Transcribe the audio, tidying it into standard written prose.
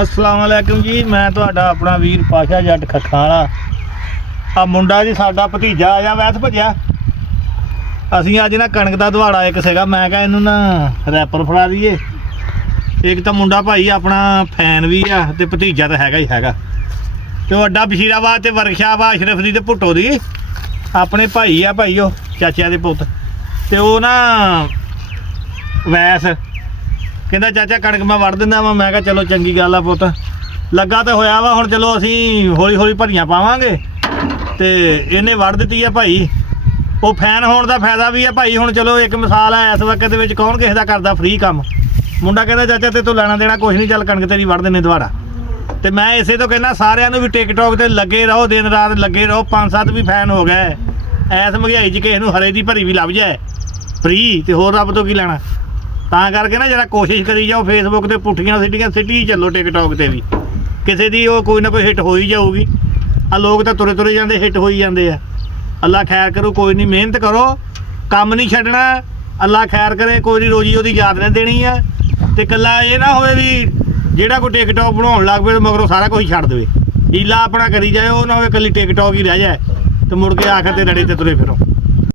अस्सलाम वालेकुम जी। मैं ਤੁਹਾਡਾ ਆਪਣਾ ਵੀਰ ਪਾਸ਼ਾ ਜੱਟ ਖੱਖਾਂ ਵਾਲਾ। ਆ ਮੁੰਡਾ ਜੀ ਸਾਡਾ ਭਤੀਜਾ ਆਇਆ ਵੈਸ ਭੱਜਿਆ। ਅਸੀਂ ਅੱਜ ਨਾ ਕਣਕ ਦਾ ਦਵਾੜਾ ਇੱਕ ਸੀਗਾ, ਮੈਂ ਕਿਹਾ ਇਹਨੂੰ ਨਾ ਰੈਪਰ ਫੜਾ ਦਈਏ। ਇੱਕ ਤਾਂ ਮੁੰਡਾ ਭਾਈ ਆਪਣਾ ਫੈਨ ਵੀ ਆ ਤੇ ਭਤੀਜਾ ਤਾਂ ਹੈਗਾ ਹੀ ਹੈਗਾ। ਤੇ ਉਹ ਅੱਡਾ ਬਸ਼ੀਰਾਬਾਦ ਤੇ ਵਰਕਸ਼ਾਪ ਆ ਅਸ਼ਰਫ ਦੀ ਤੇ ਭੁੱਟੋ ਦੀ ਆਪਣੇ ਭਾਈ ਆ ਭਾਈ, ਉਹ ਚਾਚਿਆਂ ਦੇ ਪੁੱਤ। ਤੇ ਉਹ ਨਾ ਵੈਸ ਕਹਿੰਦਾ ਚਾਚਾ ਕਣਕ ਮੈਂ ਵੜ ਦਿੰਦਾ ਵਾ। ਮੈਂ ਕਿਹਾ ਚਲੋ ਚੰਗੀ ਗੱਲ ਆ ਪੁੱਤ, ਲੱਗਾ ਤਾਂ ਹੋਇਆ ਵਾ। ਹੁਣ ਚਲੋ ਅਸੀਂ ਹੌਲੀ ਹੌਲੀ ਭਰੀਆਂ ਪਾਵਾਂਗੇ। ਤੇ ਇਹਨੇ ਵੜ ਦਿੱਤੀ ਆ ਭਾਈ। ਉਹ ਫੈਨ ਹੋਣ ਦਾ ਫਾਇਦਾ ਵੀ ਆ ਭਾਈ। ਹੁਣ ਚਲੋ ਇੱਕ ਮਿਸਾਲ ਆ, ਇਸ ਵਕਤ ਦੇ ਵਿੱਚ ਕੌਣ ਕਿਸੇ ਦਾ ਕਰਦਾ ਫ੍ਰੀ ਕੰਮ। ਮੁੰਡਾ ਕਹਿੰਦਾ ਚਾਚਾ ਤੇ ਤੂੰ ਲੈਣਾ ਦੇਣਾ ਕੁਛ ਨਹੀਂ, ਚੱਲ ਕਣਕ ਤੇਰੀ ਵੜ ਦਿੰਦੇ ਦੁਬਾਰਾ। ਤੇ ਮੈਂ ਇਸੇ ਤੋਂ ਕਹਿੰਦਾ ਸਾਰਿਆਂ ਨੂੰ ਵੀ ਟਿਕਟੋਕ ਤੇ ਲੱਗੇ ਰਹੋ, ਦਿਨ ਰਾਤ ਲੱਗੇ ਰਹੋ। 5-7 ਵੀ ਫੈਨ ਹੋ ਗਏ ਐਸ ਮਹਿੰਗਾਈ 'ਚ, ਕਿਸੇ ਨੂੰ ਹਰੇ ਦੀ ਭਰੀ ਵੀ ਲੱਭ ਜਾਏ ਫ੍ਰੀ, ਤੇ ਹੋਰ ਰੱਬ ਤੋਂ ਕੀ ਲੈਣਾ। ਤਾਂ ਕਰਕੇ ਨਾ ਜਰਾ ਕੋਸ਼ਿਸ਼ ਕਰੀ ਜਾਓ, ਫੇਸਬੁੱਕ ਤੇ ਪੁੱਠੀਆਂ ਸਿੱਟੀਆਂ ਸਿੱਟੀ ਚੱਲੋ, ਟਿਕਟੋਕ ਤੇ ਵੀ ਕਿਸੇ ਦੀ ਉਹ ਕੋਈ ਨਾ ਕੋਈ ਹਿੱਟ ਹੋ ਹੀ ਜਾਊਗੀ। ਆ ਲੋਕ ਤਾਂ ਤੁਰੇ ਤੁਰੇ ਜਾਂਦੇ, ਹਿੱਟ ਹੋਈ ਜਾਂਦੇ ਆ। ਅੱਲਾ ਖੈਰ ਕਰੂ, ਕੋਈ ਨਹੀਂ, ਮਿਹਨਤ ਕਰੋ, ਕੰਮ ਨਹੀਂ ਛੱਡਣਾ। ਅੱਲਾ ਖੈਰ ਕਰੇ, ਕੋਈ ਨਹੀਂ, ਰੋਜੀ ਉਹਦੀ ਯਾਦ ਨਹੀਂ ਦੇਣੀ ਆ। ਤੇ ਇਕੱਲਾ ਇਹ ਨਾ ਹੋਵੇ ਵੀ ਜਿਹੜਾ ਕੋਈ ਟਿਕਟੋਕ ਬਣਾਉਣ ਲੱਗ ਪਏ ਮਗਰੋਂ ਸਾਰਾ ਕੁਝ ਛੱਡ ਦੇਵੇ। ਹੀਲਾ ਆਪਣਾ ਕਰੀ ਜਾਏ, ਉਹ ਨਾ ਹੋਵੇ ਇਕੱਲੀ ਟਿਕਟੋਕ ਹੀ ਰਹਿ ਜਾਏ ਤੇ ਮੁੜ ਕੇ ਆਖਰ ਤੇ ਰੜੇ ਤੇ ਤੁਰੇ ਫਿਰੋ।